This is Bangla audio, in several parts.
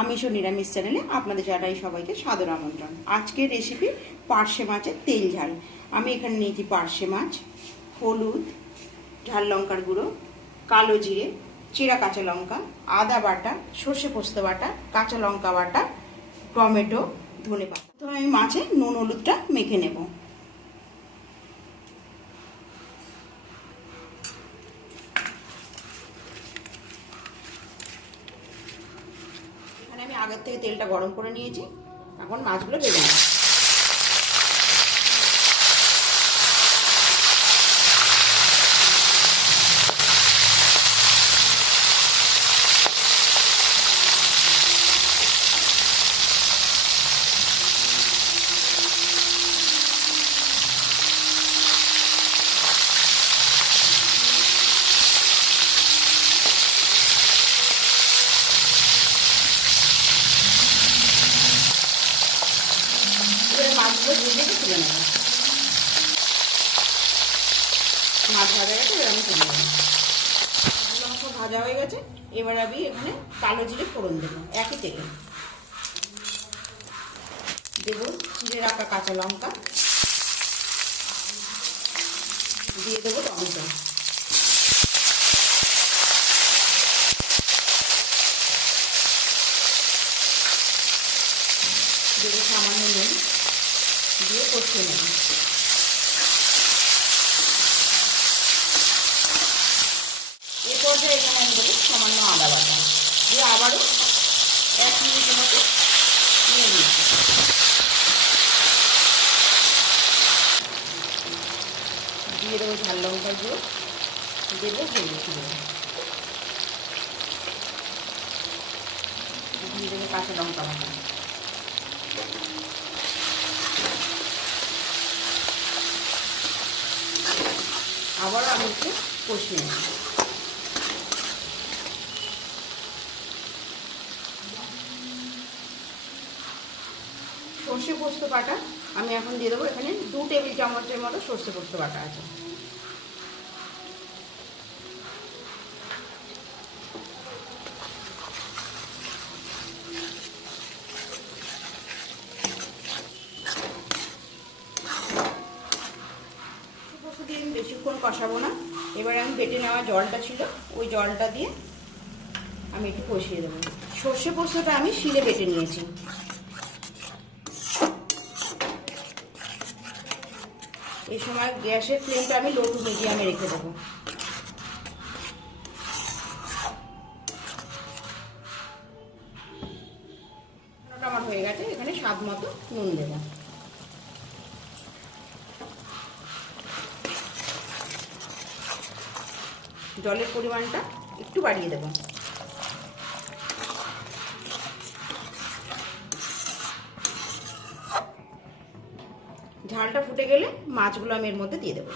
আমিষ ও নিরামিষ চ্যানেলে আপনাদের জানাই সবাইকে সাদর আমন্ত্রণ। আজকের রেসিপি পার্শে মাছের তেল ঝাল। আমি এখানে নিয়েছি পার্শে মাছ, হলুদ, ঝাল লঙ্কার গুঁড়ো, কালো জিরে, চিরা কাঁচা লঙ্কা, আদা বাটা, সর্ষে পোস্ত বাটা, কাঁচা লঙ্কা বাটা, টমেটো, ধনেপাতা। তো আমি মাছে নুন হলুদটা মেখে নেব। আমি আগের থেকে তেলটা গরম করে নিয়েছি, এখন মাছগুলো ভেজে নেব। মাছগুলো ভেজে তুলে নেব। মাছ ভাজা গেছে, এবার আমি তুলে নেব। সব ভাজা হয়ে গেছে, এবার আমি এখানে কালো জিরে ফোড়ন দেবো। একই তেলে দেবো চিড়ে রাখা কাঁচা লঙ্কা, দিয়ে দেবো টমেটো, দেবো সামান্য নুন, দিয়ে কষিয়ে নেব। এই পর্যায়ে এখানে আমি দেবো সামান্য আদা বাটা, দিয়ে আবারও 1 মিনিটের মতো নিয়ে নিচ্ছি। দিয়ে দেবো ঝাল লঙ্কার গুঁড়ো, দেবো হলুদ গুঁড়ো, দিয়ে দেবো কাঁচা লঙ্কা বাটা, আবার আমি একটু কষিয়ে নেব। সর্ষে পোস্ত বাটা আমি এখন দিয়ে দেবো। এখানে 2 টেবিল চামচের মতো সর্ষে পোস্ত বাটা আছে। দিয়ে আমি বেশিক্ষণ কষাবো না। এবার আমি বেটে নেওয়া জলটা ছিল, ওই জলটা দিয়ে আমি একটু কষিয়ে দেবো। সর্ষে পোস্তটা আমি শিলে বেটে নিয়েছি। এই সময় গ্যাসের ফ্লেমটা আমি লো টু মিডিয়ামে রেখে দেবো। আমার হয়ে গেছে, এখানে স্বাদ মতো নুন দেবো। জলের পরিমাণটা একটু বাড়িয়ে দেব। ঝালটা ফুটে গেলে মাছগুলো আমি এর মধ্যে দিয়ে দেবো।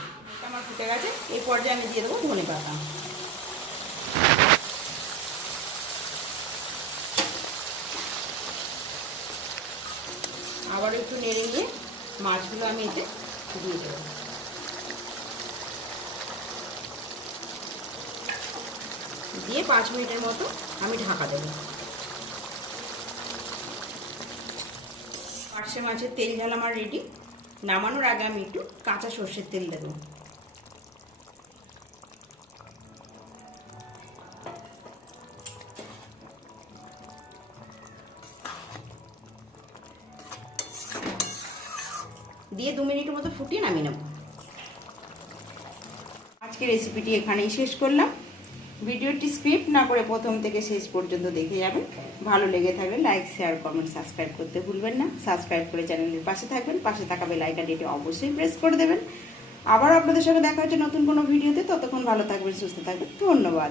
আমার ফুটে গেছে, এই পর্যায়ে আমি দিয়ে দেবো ধনেপাতা। আবার একটু নেড়ে দিয়ে মাছগুলো আমি এতে দিয়ে দেবো। দিয়ে 5 মিনিটের মতো আমি ঢাকা দেবো। পার্শে মাছের তেল ঝাল আমার রেডি। নামানোর আগে আমি একটু কাঁচা সর্ষের তেল দেবো। দিয়ে 2 মিনিটের মতো ফুটিয়ে নামিয়ে নেব। আজকের রেসিপিটি এখানেই শেষ করলাম। ভিডিওটি স্কিপ না করে প্রথম থেকে শেষ পর্যন্ত দেখে যাবেন। ভালো লেগে থাকলে লাইক, শেয়ার, কমেন্ট, সাবস্ক্রাইব করতে ভুলবেন না। সাবস্ক্রাইব করে চ্যানেলের পাশে থাকবেন, পাশে থাকা বেল আইকনটি অবশ্যই প্রেস করে দেবেন। আবার আপনাদের সঙ্গে দেখা হচ্ছে নতুন কোনো ভিডিওতে। ততক্ষণ ভালো থাকবেন, সুস্থ থাকবেন। ধন্যবাদ।